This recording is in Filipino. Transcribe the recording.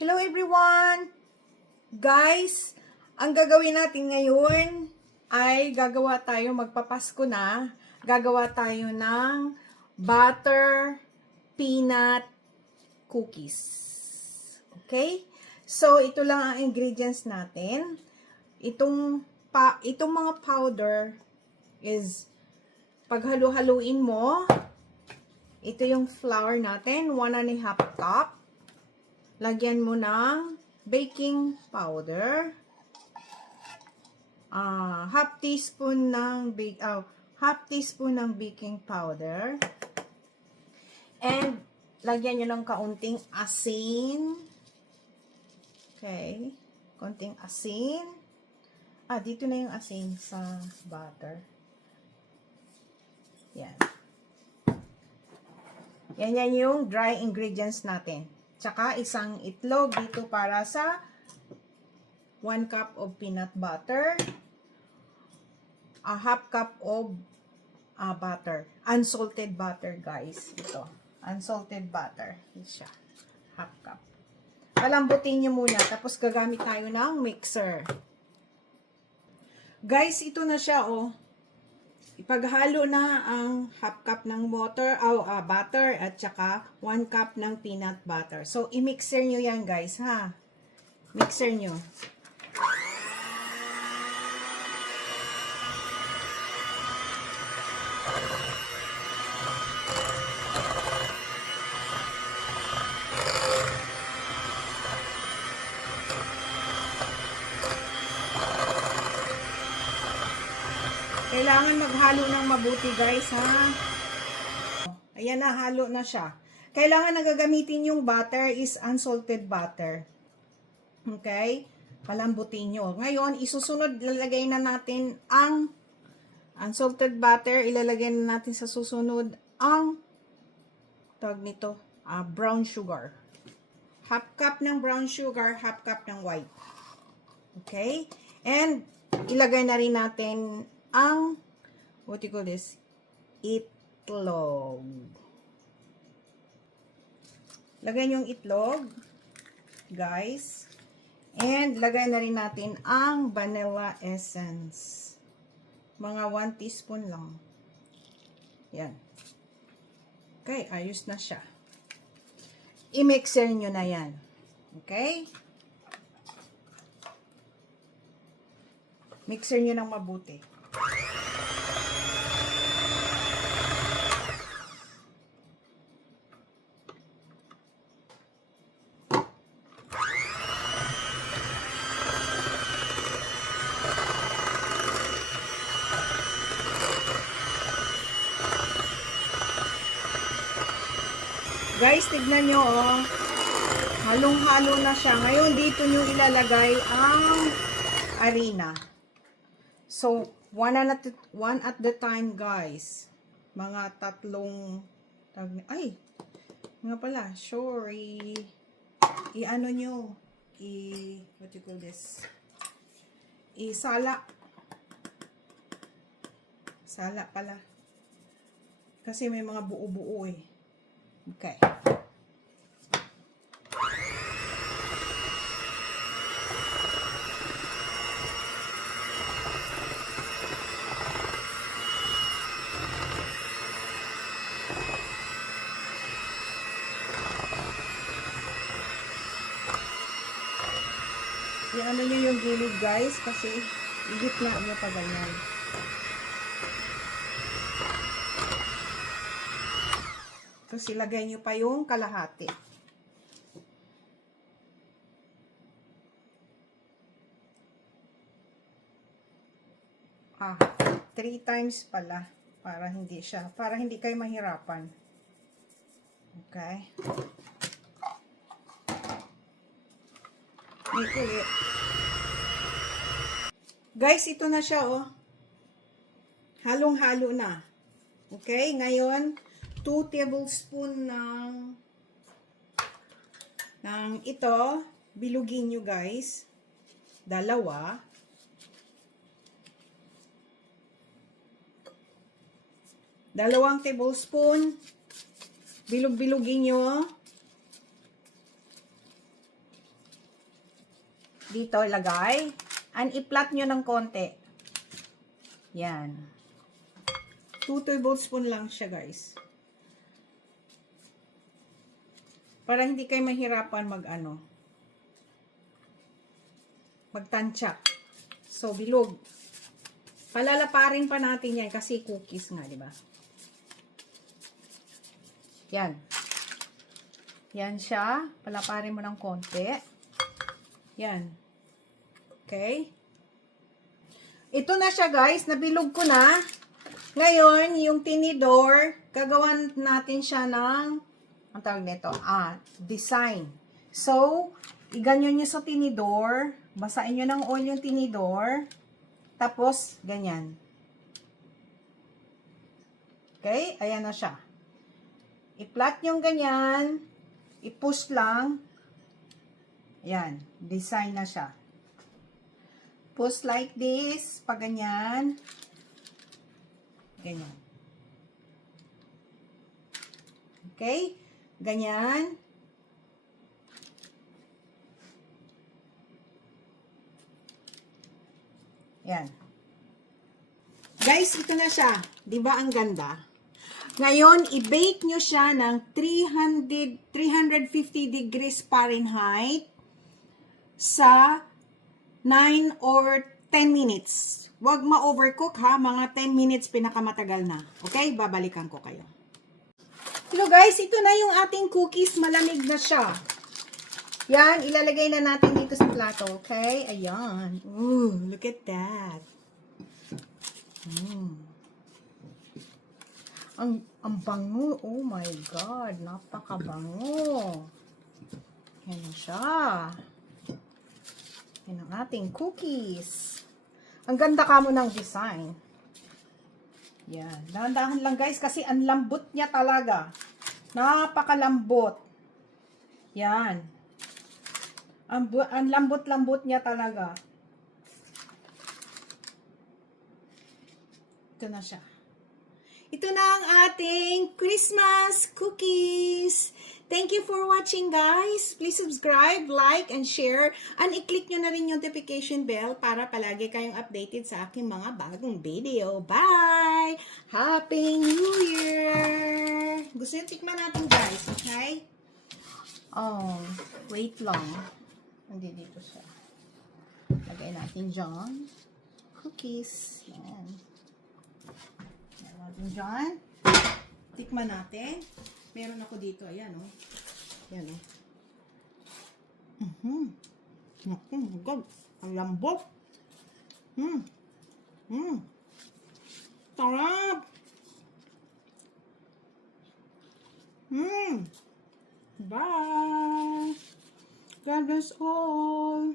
Hello everyone! Guys, ang gagawin natin ngayon ay magpapasko na. Gagawa tayo ng butter peanut cookies. Okay? So, ito lang ang ingredients natin. Itong mga powder is paghalo-haluin mo. Ito yung flour natin, 1½ cup. Lagyan mo ng baking powder. Half teaspoon ng baking powder. And lagyan nyo ng kaunting asin. Okay. Kaunting asin. Dito na yung asin sa butter. Yan. Yan yung dry ingredients natin. Tsaka isang itlog dito para sa 1 cup of peanut butter. A half cup of butter. Unsalted butter, guys. Ito. Unsalted butter. Ito siya. Half cup. Palambutin nyo muna. Tapos gagamit tayo ng mixer. Guys, ito na siya, oh. Ipaghalo na ang half cup ng butter at saka 1 cup ng peanut butter. So, i-mixer nyo yan, guys, ha? Mixer nyo. Kailangan maghalo ng mabuti, guys, ha? Ayan na, halo na siya. Kailangan na gagamitin yung butter is unsalted butter. Okay? Palambutin nyo. Ngayon, isusunod, ilalagay na natin ang unsalted butter. Ilalagay na natin sa susunod ang tawag nito, brown sugar. Half cup ng brown sugar, half cup ng white. Okay? And, ilagay na rin natin ang, what you call this, itlog. Lagay nyo yung itlog, guys. And, lagay na rin natin ang vanilla essence. Mga 1 teaspoon lang. Yan. Okay, ayos na siya. I-mixer nyo na yan. Okay? Mixer nyo ng mabuti. Guys, tignan nyo, oh. Halong-halo na siya. Ngayon, dito nyo ilalagay ang harina. So, one at the time, guys. Mga tatlong, nga pala, sorry. I-ano nyo, what you call this? Isala. Sala pala. Kasi may mga buo-buo eh. Okay. I-ano nyo yung gilid, guys, kasi i-gitna nyo pa ganyan. Tapos ilagay nyo pa yung kalahati. 3 times pala para hindi kayo mahirapan. Okay. Ulit. Guys, ito na siya, oh. Halong-halo na. Okay, ngayon 2 tablespoon ng ito, bilugin nyo, guys. 2. 2 tablespoon. Bilog-bilugin nyo. dito ilagay. And i-flat nyo ng konti. Yan. 2 tablespoon lang siya, guys. Para hindi kayo mahirapan magtantsak. So, bilog. Palalaparin pa natin yan kasi cookies nga, di ba? Yan. Yan siya. Palaparin mo ng konti. Yan. Okay. Ito na siya, guys. Nabilog ko na. Ngayon, yung tinidor, gagawan natin siya ng, ang tawag nito, design. So, iganyan nyo sa tinidor. Basain nyo ng oil yung tinidor. Tapos, ganyan. Okay? Ayan na siya. I-flat yung ganyan. I-push lang. Ayan. Design na siya. Push like this. Pag ganyan. Ganyan. Okay? Ganyan. Yan. Guys, ito na siya. 'Di ba ang ganda? Ngayon, i-bake nyo siya ng 350 degrees Fahrenheit sa 9 or 10 minutes. Huwag ma-overcook ha. Mga 10 minutes pinakamatagal na. Okay? Babalikan ko kayo. Hello guys, ito na yung ating cookies. Malamig na siya. Yan, ilalagay na natin dito sa plato, okay? Ayan. Ooh, look at that. Ang bango. Oh my God, napakabango. Yan na siya. Yan ang ating cookies. Ang ganda kamo ng design. Yan. Dahan-dahan lang guys kasi ang lambot niya talaga. Napakalambot. Yan. Ang lambot-lambot niya talaga. Ito na siya. Ito na ang ating Christmas cookies. Thank you for watching, guys. Please subscribe, like, and share. And i-click nyo na rin yung notification bell para palagi kayong updated sa aking mga bagong video. Bye! Happy New Year! Gusto nyo tikman natin, guys. Okay? Oh, wait lang. Hindi dito siya. Lagay natin dyan. Cookies. Yan. Lagay natin dyan. Tikman natin. Meron ako dito. Ayan, oh. Ayan, oh. Naku, God. Ang lambot. Sarap. Bye. God bless all.